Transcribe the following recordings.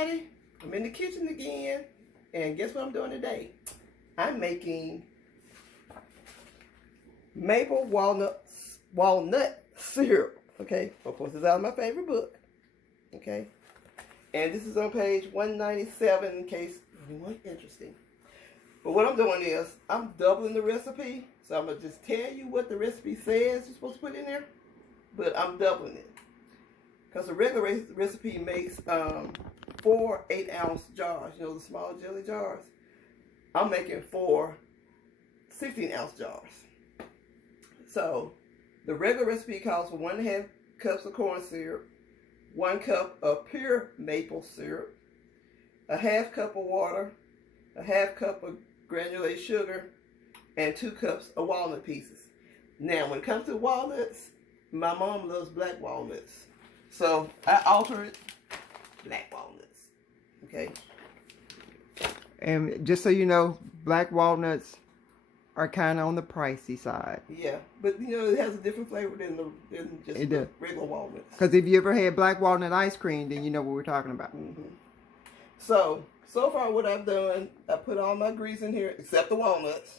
I'm in the kitchen again, and guess what I'm doing today? I'm making maple walnut syrup. Okay, of course, it's out of my favorite book. Okay, and this is on page 197 in case anyone's interested. But what I'm doing is I'm doubling the recipe, so I'm gonna just tell you what the recipe says you're supposed to put in there, but I'm doubling it because the regular recipe makes 4 8-ounce jars, you know, the small jelly jars. I'm making 4 16-ounce jars. So the regular recipe calls for 1.5 cups of corn syrup, 1 cup of pure maple syrup, 1/2 cup of water, 1/2 cup of granulated sugar, and 2 cups of walnut pieces. Now, when it comes to walnuts, my mom loves black walnuts, so I alter it black walnuts. Okay. And just so you know, black walnuts are kind of on the pricey side. Yeah, but you know it has a different flavor than just the regular walnuts. Because if you ever had black walnut ice cream, then you know what we're talking about. Mm-hmm. So far what I've done, I put all my grease in here except the walnuts,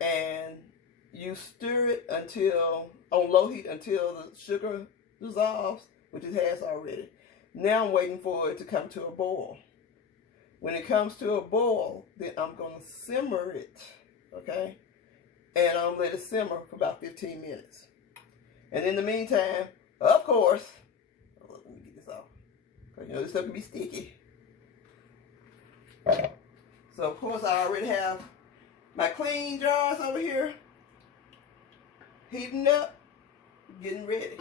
and you stir it until on low heat until the sugar dissolves, which it has already. Now I'm waiting for it to come to a boil. When it comes to a boil, then I'm going to simmer it, okay? And I'm going to let it simmer for about 15 minutes. And in the meantime, of course, let me get this off, because you know this stuff can be sticky. So of course I already have my clean jars over here, heating up, getting ready.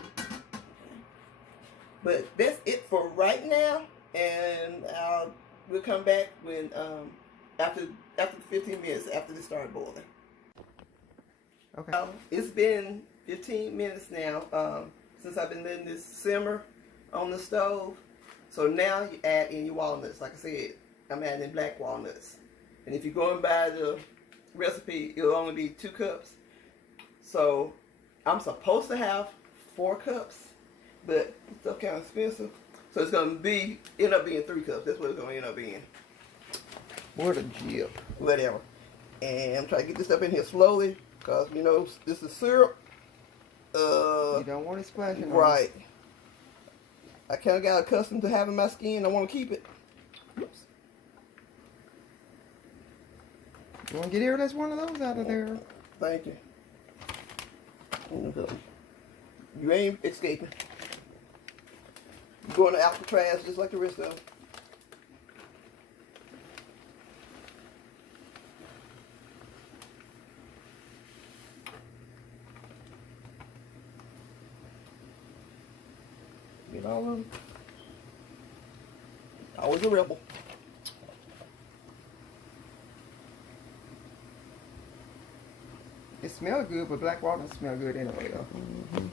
But that's it for right now, and we'll come back when after 15 minutes after they start boiling. Okay. It's been 15 minutes now since I've been letting this simmer on the stove. So now you add in your walnuts. Like I said, I'm adding in black walnuts, and if you're going by the recipe, it'll only be 2 cups. So I'm supposed to have 4 cups. But it's still kind of expensive. So it's going to end up being 3 cups. That's what it's going to end up being. What a jip. Whatever. And I'm trying to get this up in here slowly. Because, you know, this is syrup. You don't want it splashing. Right. I kind of got accustomed to having my skin. I want to keep it. Oops. You want to get here? That's one of those out of there. Thank you. You ain't escaping. Going to Alcatraz just like the rest of them. Get all of them. Always a rebel. It smells good, but black walnuts smell good anyway, though. Mm-hmm.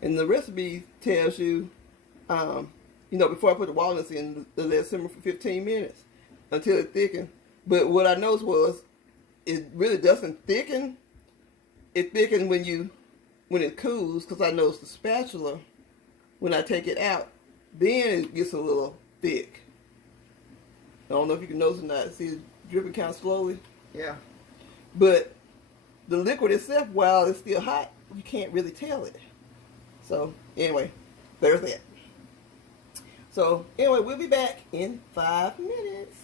And the recipe tells you, you know, before I put the walnuts in, to let it simmer for 15 minutes until it thickens. But what I noticed was, it really doesn't thicken. It thickens when it cools, because I noticed the spatula, when I take it out, then it gets a little thick. I don't know if you can notice or not. See it dripping kind of slowly? Yeah. But the liquid itself, while it's still hot, you can't really tell it. So, anyway, there's that. So, anyway, we'll be back in 5 minutes.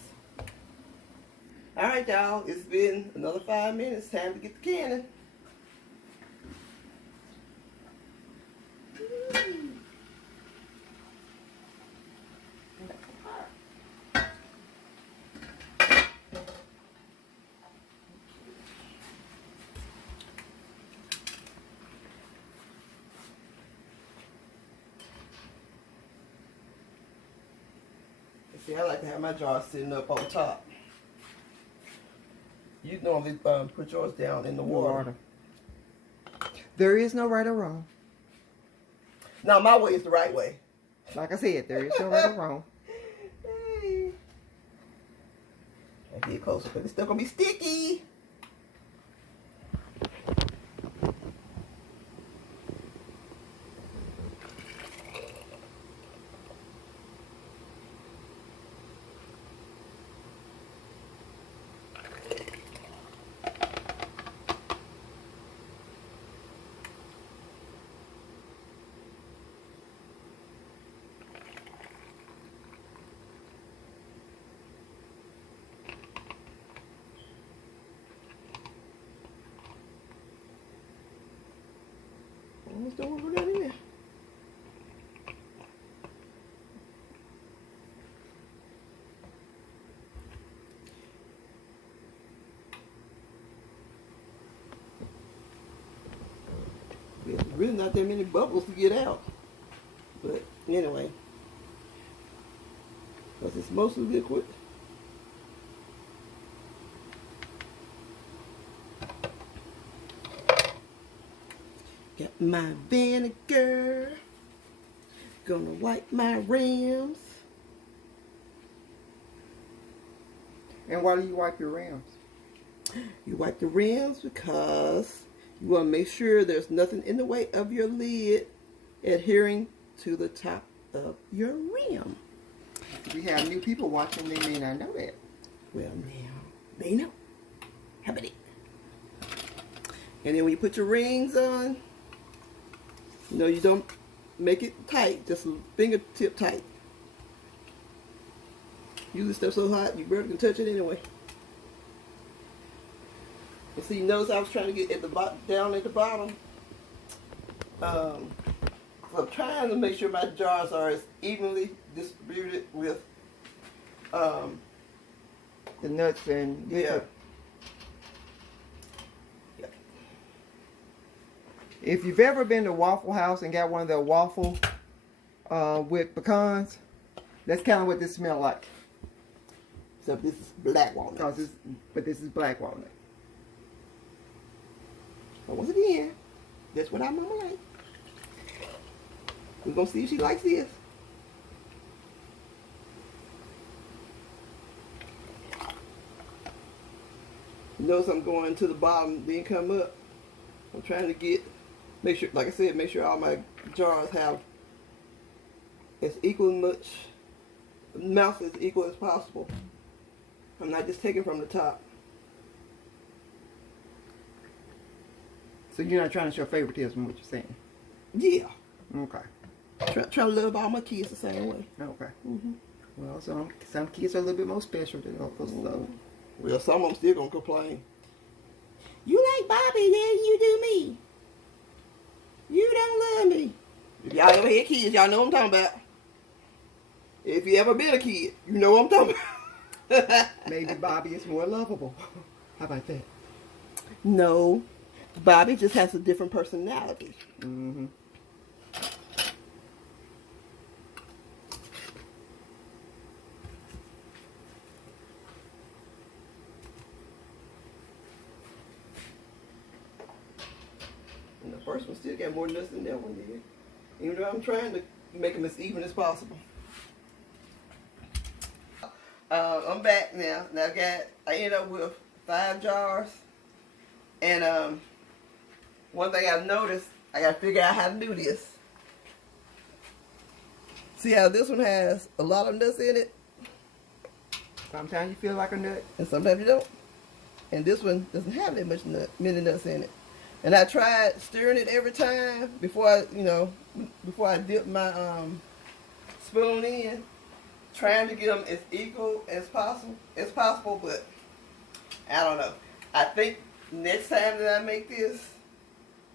Alright, y'all. It's been another 5 minutes. Time to get the cannon. See, I like to have my jar sitting up on top. You normally put yours down in the water. There is no right or wrong. No, my way is the right way. Like I said, there is no right or wrong. I get closer, but it's still gonna be sticky. almost don't want to put that in there. There's really not that many bubbles to get out. But anyway, because it's mostly liquid. Got my vinegar. Gonna wipe my rims. And why do you wipe your rims? You wipe the rims because you want to make sure there's nothing in the way of your lid adhering to the top of your rim. We have new people watching, they may not know that. Well, now they know. How about it? And then when you put your rings on, you know, you don't make it tight, just fingertip tight. Usually stuff so hot you barely can touch it anyway. And see, notice I was trying to get at the down at the bottom. So I'm trying to make sure my jars are as evenly distributed with The nuts and yeah. If you've ever been to Waffle House and got one of the waffle with pecans, that's kind of what this smells like. So this is black walnut. But this is black walnut. But once again, that's what our mama like. We're gonna see if she likes this. Notice I'm going to the bottom, then come up. I'm trying to make sure, like I said, make sure all my jars have as much mouth as equal as possible. I'm not just taking from the top. So you're not trying to show favoritism, what you're saying? Yeah. Okay. Try to love all my kids the same way. Okay. Well, some kids are a little bit more special than others. So. Well, some of them still gonna complain. You like Bobby, then you do me. You don't love me. If y'all ever had kids, y'all know what I'm talking about. If you ever been a kid, you know what I'm talking about. Maybe Bobby is more lovable. How about that? No, Bobby just has a different personality. Mm-hmm. And the first one still got more nuts than that one did. Even though I'm trying to make them as even as possible. I'm back now. I ended up with 5 jars. And one thing I've noticed, I got to figure out how to do this. See how this one has a lot of nuts in it? Sometimes you feel like a nut. And sometimes you don't. And this one doesn't have that much many nuts in it. And I tried stirring it every time before I dip my spoon in, trying to get them as equal as possible, but I don't know. I think next time that I make this,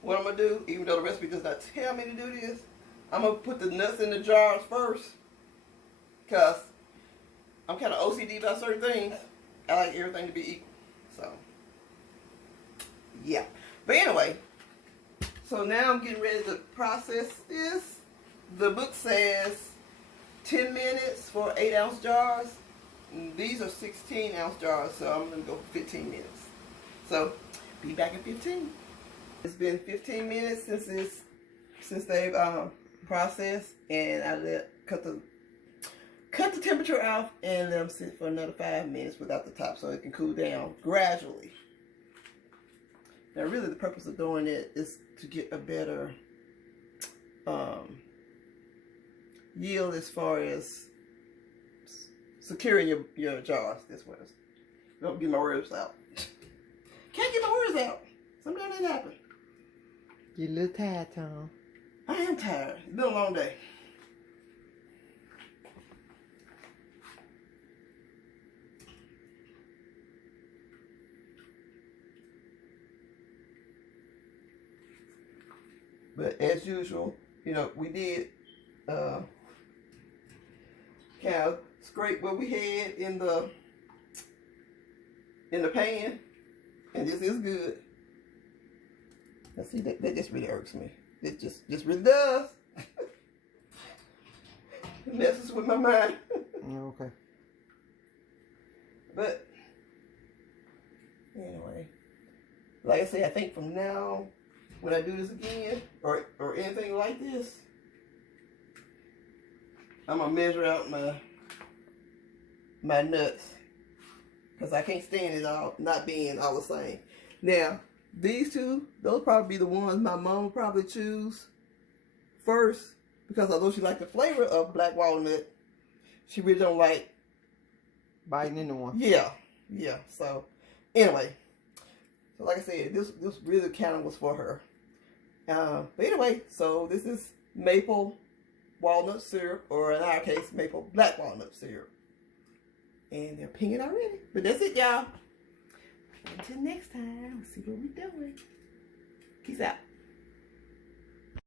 what I'm gonna do, even though the recipe does not tell me to do this, I'm gonna put the nuts in the jars first, because I'm kind of OCD about certain things. I like everything to be equal, so yeah. But anyway, so now I'm getting ready to process this. The book says 10 minutes for 8-ounce jars. And these are 16-ounce jars, so I'm going to go for 15 minutes. So, be back in 15. It's been 15 minutes since they've processed, and I cut the temperature off and let them sit for another 5 minutes without the top, so it can cool down gradually. Now, really, the purpose of doing it is to get a better yield as far as securing your jars. This way, don't get my words out. Can't get my words out. Sometimes that happens. You're a little tired, Tom. I am tired. It's been a long day. But as usual, you know, we did kind of scrape what we had in the pan, and this is good. Now see, that just really irks me. It just really does. It messes with my mind. Okay. But anyway, like I said, I think from now, when I do this again, or anything like this, I'm gonna measure out my nuts, because I can't stand it all not being all the same. Now, these two, those probably be the ones my mom would probably choose first, because although she likes the flavor of black walnut, she really don't like biting into one. Yeah. So anyway, so like I said, this really kind of was for her. But anyway, so this is maple walnut syrup, or in our case, maple black walnut syrup. And they're pinging already. But that's it, y'all. Until next time, we'll see what we're doing. Peace out.